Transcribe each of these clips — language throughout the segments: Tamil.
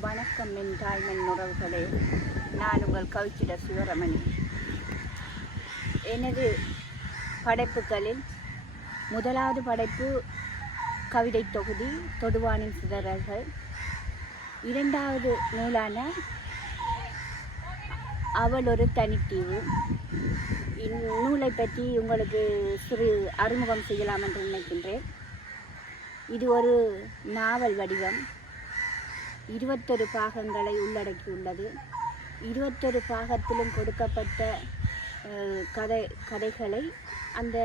வணக்கம் என் தாய்மண் உறவுகளே. நான் உங்கள் கவிச்சிட சிவரமணி. எனது படைப்புகளில் முதலாவது படைப்பு கவிதை தொகுதி தொடுவானின் சிதறர்கள் இரண்டாவது நூலான அவள் ஒரு தனித்தீவு. இந்நூலை பற்றி உங்களுக்கு சிறு அறிமுகம் செய்யலாம் என்று நினைக்கின்றேன். இது ஒரு நாவல் வடிவம். இருபத்தொரு பாகங்களை உள்ளடக்கியுள்ளது. இருபத்தொரு பாகத்திலும் கொடுக்கப்பட்ட கதை கதைகளை அந்த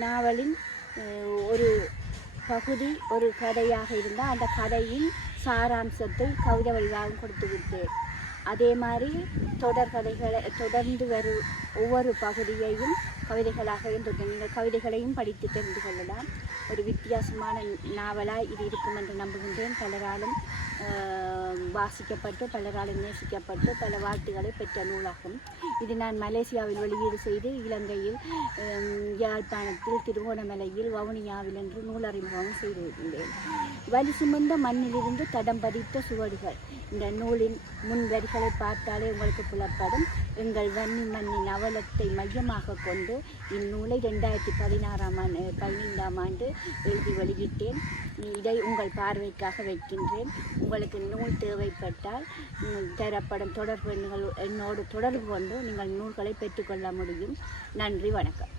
நாவலின் ஒரு பகுதி ஒரு கதையாக இருந்தால் அந்த கதையின் சாராம்சத்தை கவிதை வடிவாகவும் கொடுத்துவிட்டு அதே மாதிரி தொடர் கதைகளை தொடர்ந்து வரும் ஒவ்வொரு பகுதியையும் கவிதைகளாகவும் தொட்டு நீங்கள் கவிதைகளையும் படித்து தெரிந்து கொள்ளலாம். ஒரு வித்தியாசமான நாவலாக இது இருக்கும் என்று நம்புகின்றேன். பலராலும் வாசிக்கப்பட்டு பலராலும் நேசிக்கப்பட்டு பல வாழ்த்துக்களை பெற்ற நூலாகும். இது நான் மலேசியாவில் வெளியீடு செய்து இலங்கையில் யாழ்ப்பாணத்தில் திருவோணமலையில் வவுனியாவில் என்று நூல் அறிமுகம் செய்திருந்தேன் வலி சுமந்த மண்ணிலிருந்து தடம் பதித்த சுவடுகள். இந்த நூலின் முன் வரிகளை பார்த்தாலே உங்களுக்கு புலப்படும். எங்கள் வன்னி மண்ணின் அவர் அவலத்தை மையமாக கொண்டு இந்நூலை ரெண்டாயிரத்தி பதினாறாம் ஆண்டு பதினைந்தாம் ஆண்டு எழுதி வெளியிட்டேன். இதை உங்கள் பார்வைக்காக வைக்கின்றேன். உங்களுக்கு நூல் தேவைப்பட்டால் தரப்படும் தொடர்பு என்னோடு தொடர்பு கொண்டு நீங்கள் நூல்களை பெற்றுக்கொள்ள முடியும். நன்றி வணக்கம்.